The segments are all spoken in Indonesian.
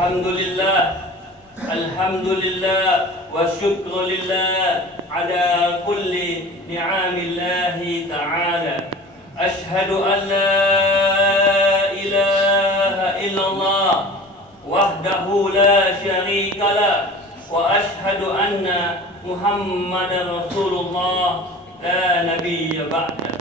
Alhamdulillah, alhamdulillah wa syukru lillah ala kulli ni'amillahi ta'ala. Ashhadu an la ilaha illallah wahdahu la syarika lah wa ashhadu anna Muhammadar Rasulullah la nabiyya ba'da.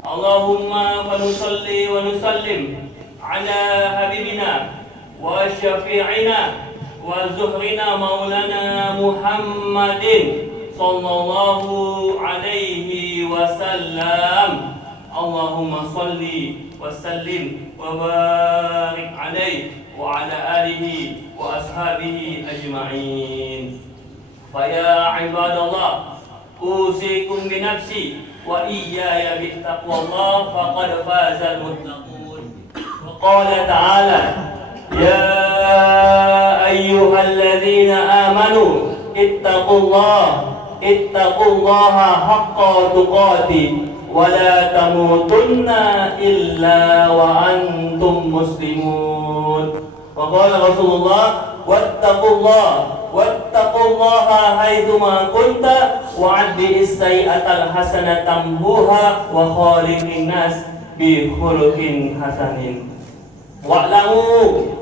Allahumma fanusalli wa nusallim ala habibina wa syafi'ina wa zuhrina maulana Muhammadin sallallahu alaihi wasallam. Allahumma salli wa sallim wa barik alaihi wa ala alihi wa ashabihi ajma'in. Fa ya ibadallah, usikum bi nafsi wa iyaya bittaqwallah faqad fazal muttaqun. Wa qala ta'ala ya ayyuhalladzina amanu ittaqullaha haqqa tuqatih wa la tamutunna illa wa antum muslimun. Wa qala Rasulullah wattaqullaha haitsuma kunta wa'addi'is sayyi'atal hasanata tamhuha wa khaliqin nas bi khuluqin hasanin. Wa'lamu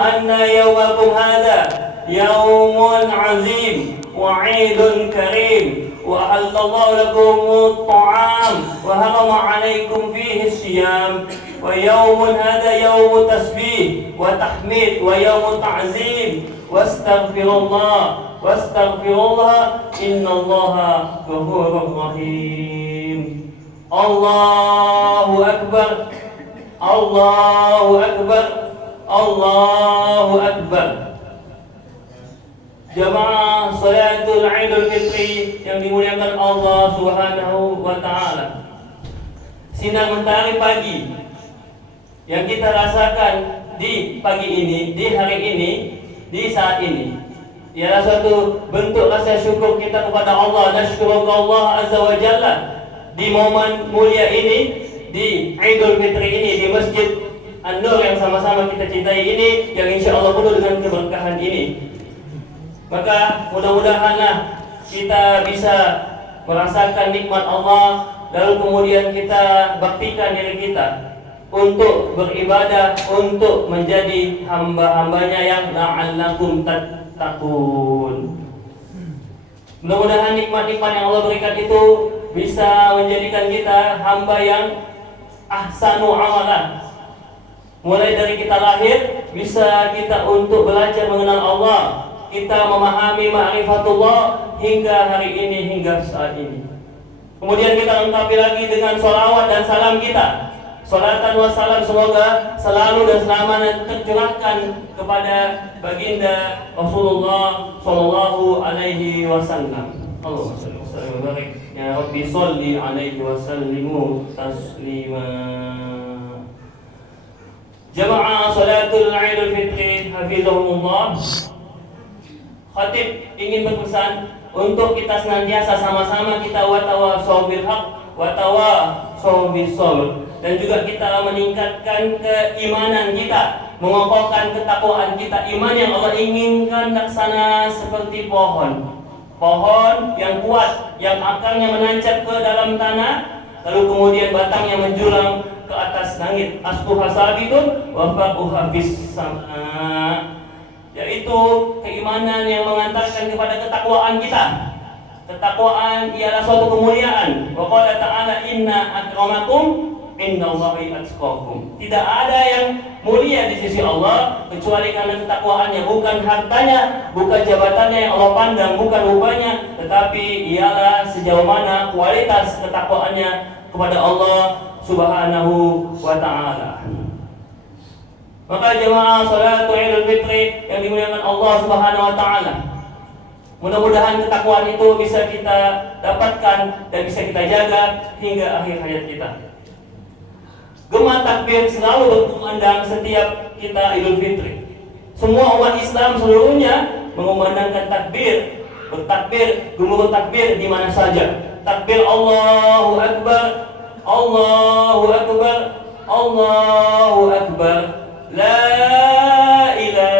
anna yawmakum hadha yawmun 'azim wa 'idun karim wa halallahu lakum at-ta'am wa harama 'alaykum fihi as-siyam wa yawmun hadha yawmu tasbih wa tahmid wa yawmu ta'zim wastaghfirullah innallaha ghafurur rahim. Allahu akbar, Allahu akbar, Allahu akbar. Jamaah salatul Idul Fitri yang dimuliakan Allah Subhanahu wa taala. Sinar mentari pagi yang kita rasakan di pagi ini, di hari ini, di saat ini ialah suatu bentuk rasa syukur kita kepada Allah. Nasyukur Allah Azza wa Jalla di momen mulia ini, di Idul Fitri ini, di Masjid An-Nur yang sama-sama kita cintai ini, yang insya Allah penuh dengan keberkahan ini. Maka mudah-mudahanlah kita bisa merasakan nikmat Allah, lalu kemudian kita baktikan diri kita untuk beribadah, untuk menjadi hamba-hambanya yang la'allakum tattaqun. Mudah-mudahan nikmat-nikmat yang Allah berikan itu bisa menjadikan kita hamba yang ahsanu amalan. Mulai dari kita lahir, bisa kita untuk belajar mengenal Allah, kita memahami ma'rifatullah hingga hari ini, hingga saat ini. Kemudian kita lengkapi lagi dengan sholawat dan salam kita. Salatan wa salam semoga selalu dan selamanya tercurahkan kepada baginda Rasulullah sallallahu alaihi wasallam. Allahumma shalli wa sallim wa barik ya rabbi shalli alaihi wa sallimu taslima. Jamaah salatul Idul Fitri hafizahumullah. Khatib ingin berpesan untuk kita senantiasa sama-sama kita watawasau bil haq watawasau bis sabr, dan juga kita meningkatkan keimanan kita, mengokohkan ketakwaan kita. Iman yang Allah inginkan laksana seperti pohon yang kuat, yang akarnya menancap ke dalam tanah, lalu kemudian batangnya menjulang ke atas langit. Asluha sabitun wa faquha fis sama, yaitu keimanan yang mengantarkan kepada ketakwaan kita. Ketakwaan ialah suatu kemuliaan. Wa qala ta'ala inna akramakum indallahi atqakum. Tidak ada yang mulia di sisi Allah kecuali karena ketakwaannya, bukan hartanya, bukan jabatannya yang Allah pandang, bukan rupanya, tetapi ialah sejauh mana kualitas ketakwaannya kepada Allah Subhanahu wa taala. Maka jemaah salatul Idul Fitri yang dimuliakan Allah Subhanahu wa taala, mudah-mudahan ketakwaan itu bisa kita dapatkan dan bisa kita jaga hingga akhir hayat kita. Gema takbir selalu berkumandang setiap kita Idul Fitri. Semua umat Islam seluruhnya mengumandangkan takbir, bertakbir, gemuruh takbir di mana saja. Takbir Allahu Akbar, Allahu Akbar, Allahu Akbar. La ilaha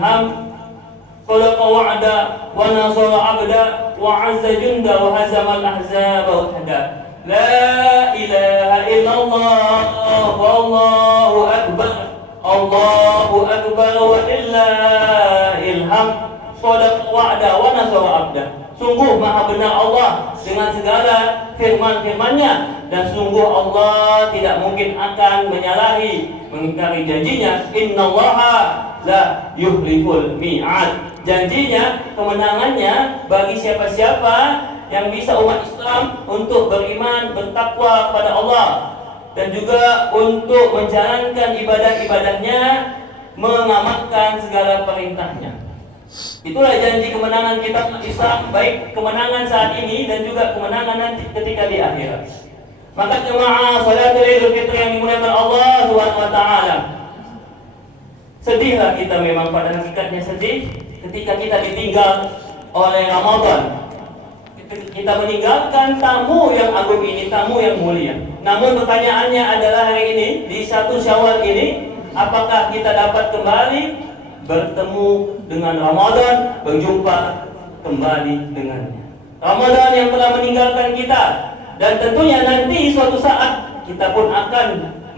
hamd. Khalaqa wa'da wa nasara 'abda wa 'azza junda wa hazama al-ahzaba wahda. La ilaha illallah wallahu akbar. Allahu akbar wa lillahil hamd. Khalaqa wa'da wa nasara 'abda. Sungguh maha benar Allah dengan segala firman-firman-Nya, dan sungguh Allah tidak mungkin akan menyalahi, mengingkari janjinya. Innallaha la yuhliful mi'ad. Janjinya, kemenangannya bagi siapa-siapa yang bisa umat Islam untuk beriman, bertakwa kepada Allah, dan juga untuk menjalankan ibadah-ibadahnya, mengamalkan segala perintahnya. Itulah janji kemenangan kita umat Islam, baik kemenangan saat ini dan juga kemenangan nanti ketika di akhirat. Maka jemaah salatul Idul Fitri yang dimuliakan Allah Subhanahu wa taala, sedihlah kita, memang pada hakikatnya sedih ketika kita ditinggal oleh Ramadan. Kita meninggalkan tamu yang agung ini, tamu yang mulia. Namun pertanyaannya adalah hari ini di 1 Syawal ini, apakah kita dapat kembali bertemu dengan Ramadan, berjumpa kembali dengannya? Ramadan yang telah meninggalkan kita, dan tentunya nanti suatu saat kita pun akan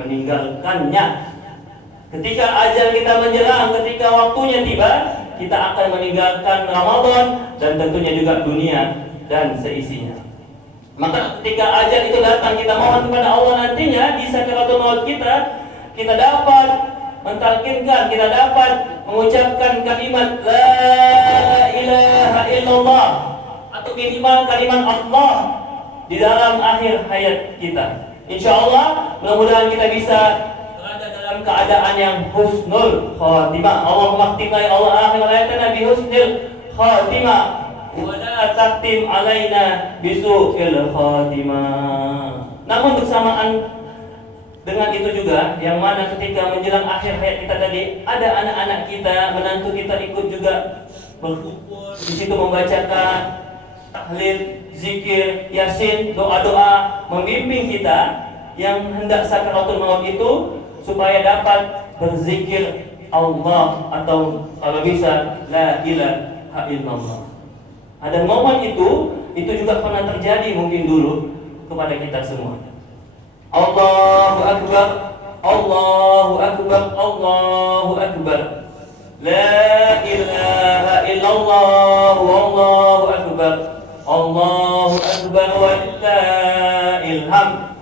meninggalkannya. Ketika ajal kita menjelang, ketika waktunya tiba, kita akan meninggalkan Ramadan dan tentunya juga dunia dan seisinya. Maka ketika ajal itu datang, kita mohon kepada Allah nantinya di sakaratul maut kita dapat mentalkinkan, kita dapat mengucapkan kalimat la ilaha illallah, atau minimal kalimat Allah di dalam akhir hayat kita. Insyaallah mudah-mudahan kita bisa berada dalam keadaan yang husnul khatimah. Allahumma khtimna ya Allah akhir hayatana bi husnil khatimah wa la taqtim alaina bisu'il khatimah. Namun bersamaan dengan itu juga, yang mana ketika menjelang akhir hayat kita tadi, ada anak-anak kita, menantu kita ikut juga berkumpul di situ membacakan tahlil, zikir, yasin, doa-doa, membimbing kita yang hendak sakaratul maut itu supaya dapat berzikir Allah, atau kalau bisa la ilaha illallah. Ada momen itu juga pernah terjadi mungkin dulu kepada kita semua. Allahu akbar, Allahu akbar, Allahu akbar. La ilaha illallah, wallahu akbar. Allahu akbar walillahil hamd.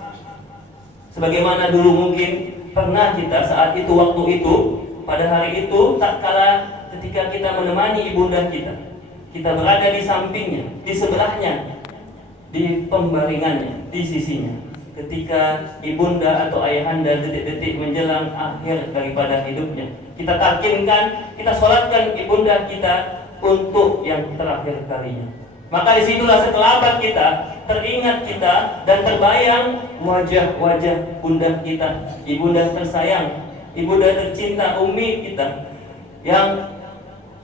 Sebagaimana dulu mungkin pernah kita saat itu, waktu itu, pada hari itu, tak kala ketika kita menemani ibunda kita berada di sampingnya, di sebelahnya, di pembaringannya, di sisinya. Ketika ibunda atau ayahanda detik-detik menjelang akhir daripada hidupnya, kita talkinkan, kita sholatkan ibunda kita untuk yang terakhir kalinya. Maka disitulah sekelabat kita, teringat kita, dan terbayang wajah-wajah bunda kita, ibunda tersayang, ibunda tercinta, umi kita, yang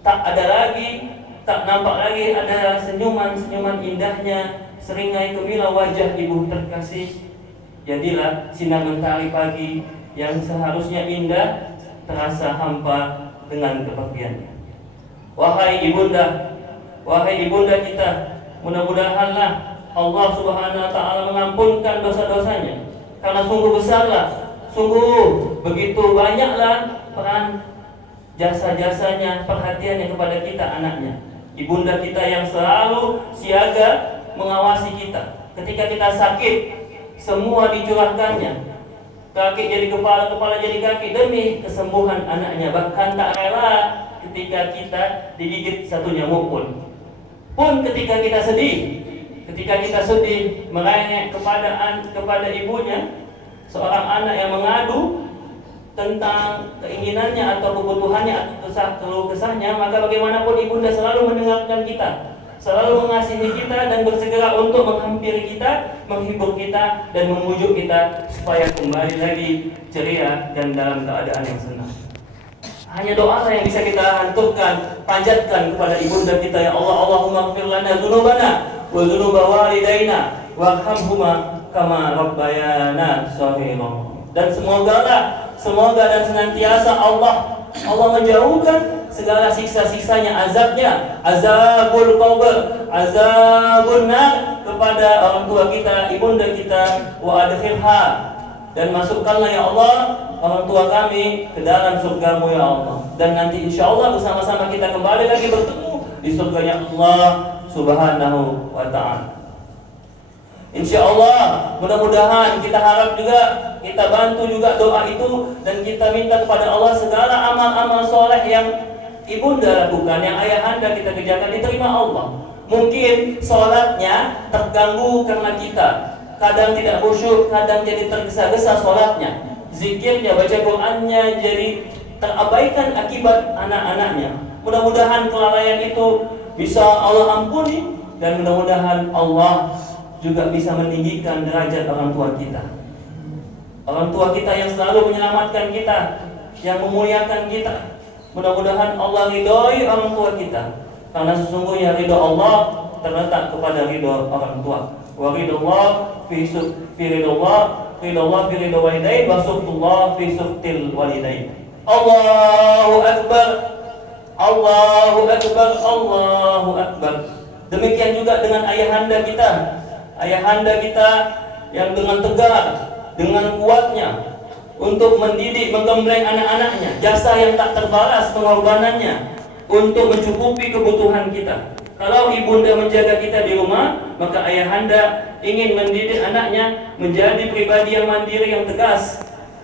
tak ada lagi, tak nampak lagi ada senyuman-senyuman indahnya, seringai gemilang wajah ibu terkasih. Jadilah sinar mentari pagi yang seharusnya indah terasa hampa dengan kepergiannya. Wahai ibunda kita, mudah-mudahanlah Allah Subhanahu wa taala mengampunkan dosa-dosanya, karena sungguh besarlah, sungguh begitu banyaklah peran jasa-jasanya, perhatiannya kepada kita anaknya. Ibunda kita yang selalu siaga mengawasi kita. Ketika kita sakit, semua dicurahkannya. Kaki jadi kepala, kepala jadi kaki demi kesembuhan anaknya. Bahkan tak rela ketika kita digigit satu nyamuk pun. Ketika kita sedih, merengek kepada ibunya, seorang anak yang mengadu tentang keinginannya atau kebutuhannya atau keluh kesahnya, maka bagaimanapun ibunda selalu mendengarkan kita, selalu mengasihi kita dan bersegera untuk menghampiri kita, menghibur kita dan memujuk kita supaya kembali lagi ceria dan dalam keadaan yang senang. Hanya doa yang bisa kita hanturkan, panjatkan kepada ibunda kita, ya Allah, Allahumma ighfir lana dzunubana wa dzunuba walidaina warhamhuma kama rabbayana shaghira. Dan semoga dan senantiasa Allah menjauhkan segala siksa-siksanya, azabnya, azabul qabr, azabun nar kepada orang tua kita, ibunda kita, wa adkhilha, dan masukkanlah ya Allah orang tua kami ke dalam surgamu ya Allah. Dan nanti insya Allah bersama-sama kita kembali lagi bertemu di surganya Allah Subhanahu wa ta'ala. Insya Allah, mudah-mudahan kita harap juga, kita bantu juga doa itu, dan kita minta kepada Allah segala amal-amal soleh yang ibunda lakukan, yang ayahanda kita kerjakan, diterima Allah. Mungkin sholatnya terganggu karena kita kadang tidak khusyuk, kadang jadi tergesa-gesa sholatnya, zikirnya, baca Qur'annya jadi terabaikan akibat anak-anaknya. Mudah-mudahan kelalaian itu bisa Allah ampuni, dan mudah-mudahan Allah juga bisa meninggikan derajat orang tua kita. Orang tua kita yang selalu menyelamatkan kita, yang memuliakan kita. Mudah-mudahan Allah ridhoi orang tua kita, karena sesungguhnya ridho Allah terletak kepada ridho orang tua. Wa ridullah fi ridullah, ridullah fi ridho walidain, wa suhtullah fi suhtil walidain. Allahu Akbar, Allahu Akbar, Allahu Akbar. Demikian juga dengan ayahanda kita. Ayahanda kita yang dengan tegar, dengan kuatnya untuk mendidik, menggembleng anak-anaknya, jasa yang tak terbalas pengorbanannya untuk mencukupi kebutuhan kita. Kalau ibunda menjaga kita di rumah, maka ayahanda ingin mendidik anaknya menjadi pribadi yang mandiri, yang tegas,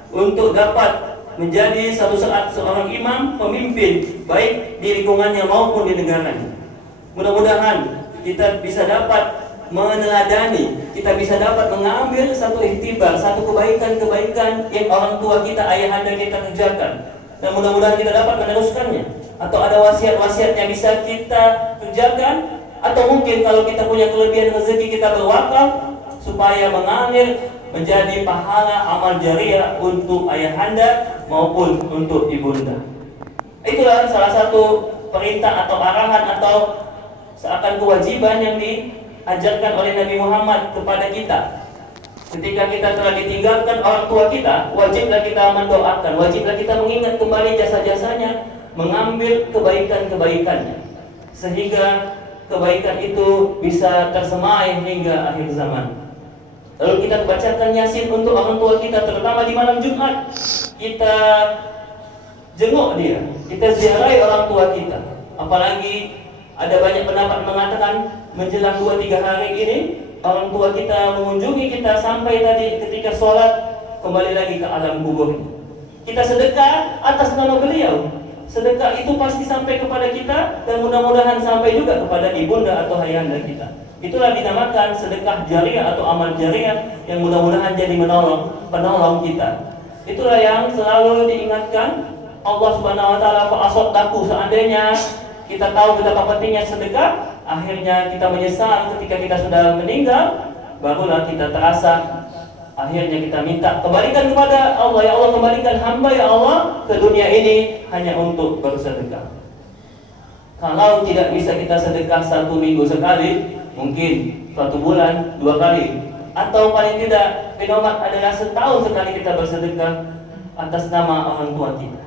untuk dapat menjadi satu saat seorang imam, pemimpin, baik di lingkungannya maupun di negaranya. Mudah-mudahan kita bisa dapat meneladani, kita bisa dapat mengambil satu iktibar, satu kebaikan-kebaikan yang orang tua kita, ayahanda kita kerjakan, dan mudah-mudahan kita dapat meneruskannya. Atau ada wasiat-wasiat yang bisa kita kerjakan, atau mungkin kalau kita punya kelebihan rezeki, kita berwakaf supaya mengalir menjadi pahala amal jariah untuk ayahanda maupun untuk ibunda. Itulah salah satu perintah atau arahan atau seakan kewajiban yang diajarkan oleh Nabi Muhammad kepada kita. Ketika kita telah ditinggalkan orang tua kita, wajiblah kita mendoakan, wajiblah kita mengingat kembali jasa-jasanya, mengambil kebaikan-kebaikannya, sehingga kebaikan itu bisa tersemai hingga akhir zaman. Lalu kita bacakan Yasin untuk orang tua kita, terutama di malam Jumat. Kita jenguk dia, kita ziarahi orang tua kita. Apalagi ada banyak pendapat mengatakan menjelang 2-3 hari ini orang tua kita mengunjungi kita sampai tadi ketika sholat kembali lagi ke alam kubur. Kita sedekah atas nama beliau. Sedekah itu pasti sampai kepada kita, dan mudah-mudahan sampai juga kepada ibunda atau ayahanda kita. Itulah dinamakan sedekah jariah atau amal jariah yang mudah-mudahan jadi penolong kita. Itulah yang selalu diingatkan Allah Subhanahu wa taala, fa asaddaku, seandainya kita tahu betapa pentingnya sedekah, akhirnya kita menyesal ketika kita sudah meninggal, barulah kita terasa. Akhirnya kita minta kembalikan kepada Allah, ya Allah kembalikan hamba ya Allah ke dunia ini hanya untuk bersedekah. Kalau tidak bisa kita sedekah 1 minggu sekali, mungkin 1 bulan 2 kali, atau paling tidak minimal adalah setahun sekali kita bersedekah atas nama orang tua kita.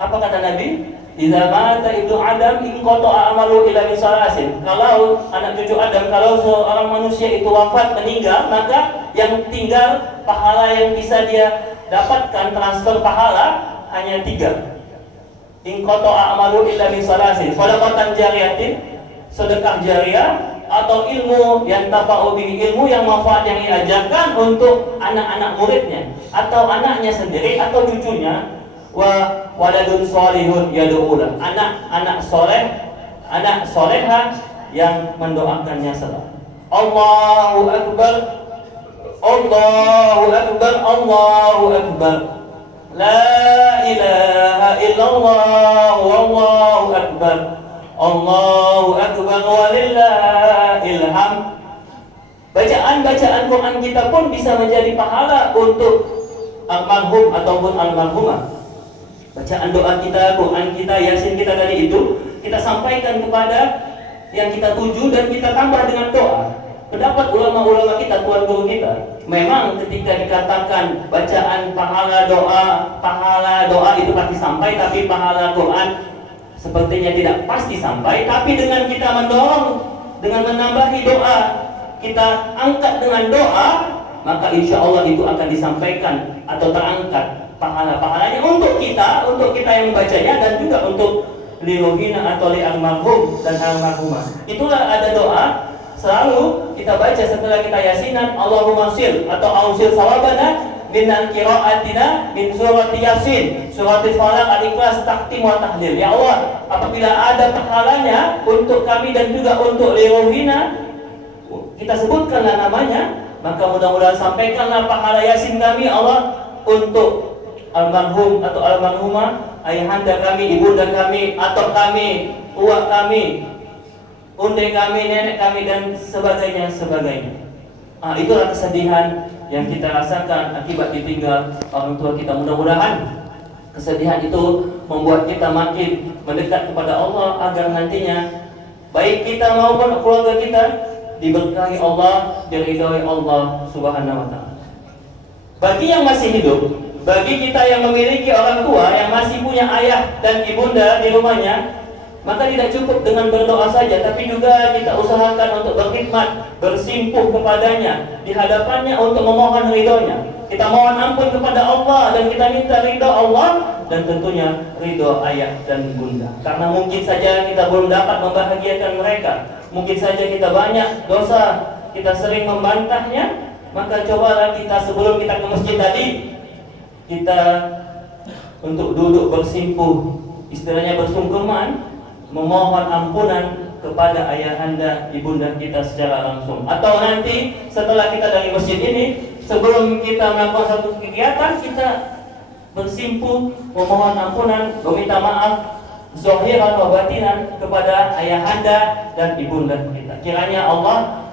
Apa kata Nabi? Idza mata ibnu Adam inqata'a amalu illa min salasin. Kalau anak cucu Adam, kalau seorang manusia itu wafat, meninggal, maka yang tinggal pahala yang bisa dia dapatkan, transfer pahala, hanya 3. Inqata'a amalu illa min salasin. Shadaqatan jariyatin, sedekah jariah, atau ilmu yang tafa'u bihi, ilmu yang manfaat yang diajarkan untuk anak-anak muridnya, atau anaknya sendiri atau cucunya. Wa waladun sholihun yad'ulah, anak soleh, anak soleha yang mendoakannya selalu. Allahu Akbar, Allahu Akbar, Allahu Akbar, la ilaha illallah, wallahu akbar, Allahu Akbar, walillahil hamd. Bacaan-bacaan Quran kita pun bisa menjadi pahala untuk almarhum ataupun almarhumah. Bacaan doa kita, Quran kita, Yasin kita tadi itu kita sampaikan kepada yang kita tuju, dan kita tambah dengan doa. Pendapat ulama-ulama kita, tuan guru kita, memang ketika dikatakan bacaan pahala doa itu pasti sampai, tapi pahala Quran sepertinya tidak pasti sampai, tapi dengan kita mendorong, dengan menambahi doa, kita angkat dengan doa, maka insya Allah itu akan disampaikan atau terangkat pahala-pahalanya untuk kita yang membacanya, dan juga untuk liruhina atau li almarhum dan almarhumah. Itulah ada doa selalu kita baca setelah kita yasinan, Allahumma sil atau ausil sawabana minal qiraatina min surati yasin, surati falaq, al-ikhlas, tahtim wa tahlil. Ya Allah, apabila ada pahalanya untuk kami dan juga untuk liruhina, kita sebutkanlah namanya, maka mudah-mudahan sampaikanlah pahala yasin kami Allah untuk almarhum atau almarhumah, ayahanda kami, ibunda kami, atau kami, uak kami, unde kami, nenek kami, dan sebagainya. Itulah kesedihan yang kita rasakan akibat ditinggal orang tua kita. Mudah-mudahan kesedihan itu membuat kita makin mendekat kepada Allah, agar nantinya baik kita maupun keluarga kita diberkahi Allah, diridhoi Allah Subhanahu wa ta'ala. Bagi yang masih hidup, bagi kita yang memiliki orang tua yang masih punya ayah dan ibunda di rumahnya, maka tidak cukup dengan berdoa saja, tapi juga kita usahakan untuk berkhidmat, bersimpuh kepadanya di hadapannya untuk memohon ridhonya. Kita mohon ampun kepada Allah dan kita minta ridho Allah, dan tentunya ridho ayah dan bunda. Karena mungkin saja kita belum dapat membahagiakan mereka, mungkin saja kita banyak dosa, kita sering membantahnya, maka cobalah kita sebelum kita ke masjid tadi, kita untuk duduk bersimpuh, istilahnya bersungkeman, memohon ampunan kepada ayahanda ibunda kita secara langsung. Atau nanti setelah kita dari masjid ini, sebelum kita melakukan satu kegiatan, kita bersimpuh memohon ampunan, meminta maaf zahiran wa batinan kepada ayahanda dan ibunda kita. Kiranya Allah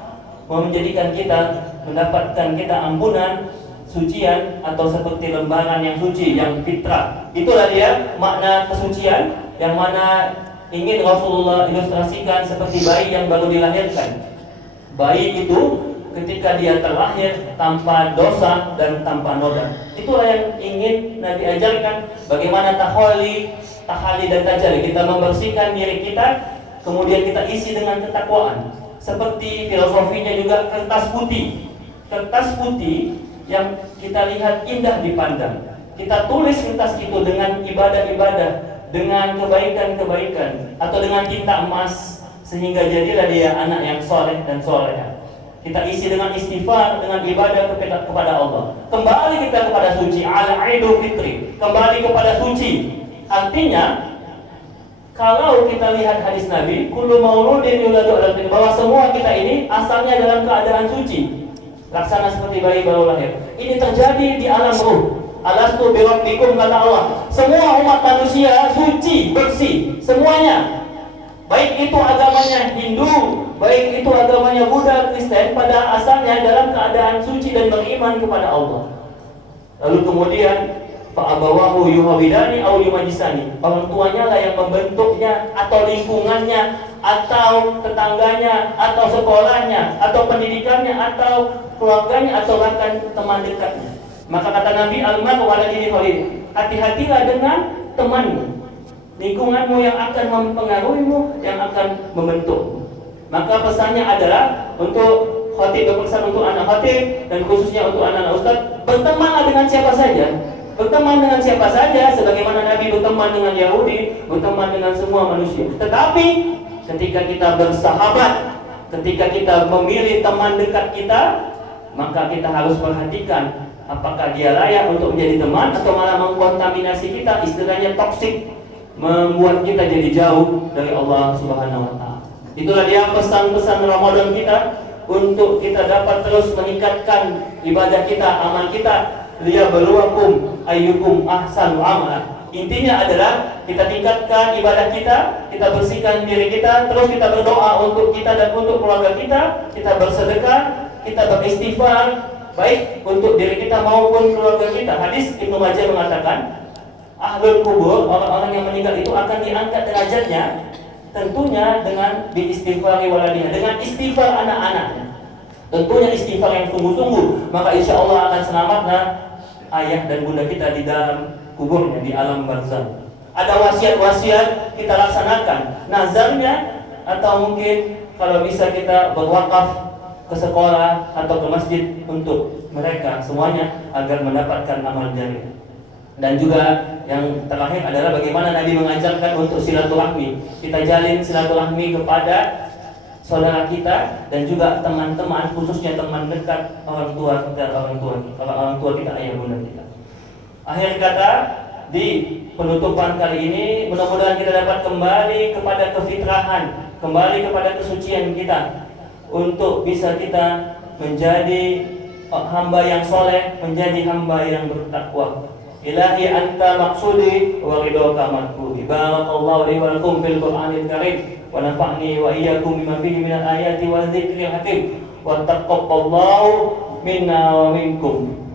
menjadikan kita, mendapatkan kita ampunan, sucian, atau seperti lembaran yang suci, yang fitrah. Itulah dia makna kesucian yang mana ingin Rasulullah ilustrasikan seperti bayi yang baru dilahirkan. Bayi itu ketika dia terlahir tanpa dosa dan tanpa noda. Itulah yang ingin Nabi ajarkan, bagaimana tahali dan tajalli. Kita membersihkan diri kita, kemudian kita isi dengan ketakwaan. Seperti filosofinya juga kertas putih. Kertas putih yang kita lihat indah dipandang. Kita tulis kertas itu dengan ibadah-ibadah, dengan kebaikan-kebaikan, atau dengan tinta emas, sehingga jadilah dia anak yang soleh dan soleha. Kita isi dengan istighfar, dengan ibadah kepada Allah. Kembali kita kepada suci, al-Idul Fitri, kembali kepada suci. Artinya, kalau kita lihat hadis Nabi, kullu mauludin yuladu ala fitri, bahwa semua kita ini asalnya dalam keadaan suci, laksana seperti bayi baru lahir. Ini terjadi di alam ruh. Alastu birabbikum, kata Allah, semua umat manusia suci, bersih, semuanya. Baik itu agamanya Hindu, baik itu agamanya Buddha, Kristen, pada asalnya dalam keadaan suci dan beriman kepada Allah. Lalu kemudian fa'abawahu yuhawidani au yumajisani, orang tuanya lah yang membentuknya, atau lingkungannya, atau tetangganya, atau sekolahnya, atau pendidikannya, atau keluarganya, atau bahkan teman dekatnya. Maka kata Nabi, al-mar'u ala dini khalil, hati-hatilah dengan temanmu, lingkunganmu yang akan mempengaruhimu, yang akan membentukmu. Maka pesannya adalah untuk khatib, berpesan untuk anak khatib, dan khususnya untuk anak-anak ustaz, bertemanlah dengan siapa saja. Berteman dengan siapa saja, sebagaimana Nabi berteman dengan Yahudi, berteman dengan semua manusia. Tetapi ketika kita bersahabat, ketika kita memilih teman dekat kita, maka kita harus perhatikan apakah dia layak untuk menjadi teman, atau malah mengkontaminasi kita, istilahnya toksik, membuat kita jadi jauh dari Allah Subhanahu wa ta'ala. Itulah dia pesan-pesan Ramadan kita, untuk kita dapat terus meningkatkan ibadah kita, amal kita. Liyabluwakum ayyukum ahsanu amala. Intinya adalah kita tingkatkan ibadah kita bersihkan diri kita, terus kita berdoa untuk kita dan untuk keluarga kita bersedekah, kita beristighfar, baik untuk diri kita maupun keluarga kita. Hadis Ibnu Majah mengatakan, ahlul kubur, orang-orang yang meninggal itu akan diangkat derajatnya, tentunya dengan biistighfari waladiha, dengan istighfar anak-anaknya. Tentunya istighfar yang sungguh-sungguh, maka insya Allah akan selamatlah ayah dan bunda kita di dalam kuburnya, di alam barzakh. ada wasiat-wasiat kita laksanakan. Nazarnya, atau mungkin kalau bisa kita berwakaf ke sekolah atau ke masjid untuk mereka semuanya agar mendapatkan amal jariah. Dan juga yang terakhir adalah bagaimana Nabi mengajarkan untuk silaturahmi. Kita jalin silaturahmi kepada saudara kita dan juga teman-teman, khususnya teman dekat orang tua kita, kalau orang tua kita, ayah bunda kita. Akhir kata, di penutupan kali ini mudah-mudahan kita dapat kembali kepada kefitrahan, kembali kepada kesucian kita, untuk bisa kita menjadi hamba yang soleh, menjadi hamba yang bertakwa. Ilahi anta maksudi wa ridhoka matlubi. Barakallahu li wa lakum fil Qur'anil Karim wa nafa'ni wa iyyakum bima fihi minal ayati wa dzikril hakim. Wa taqabbalallahu minna wa minkum.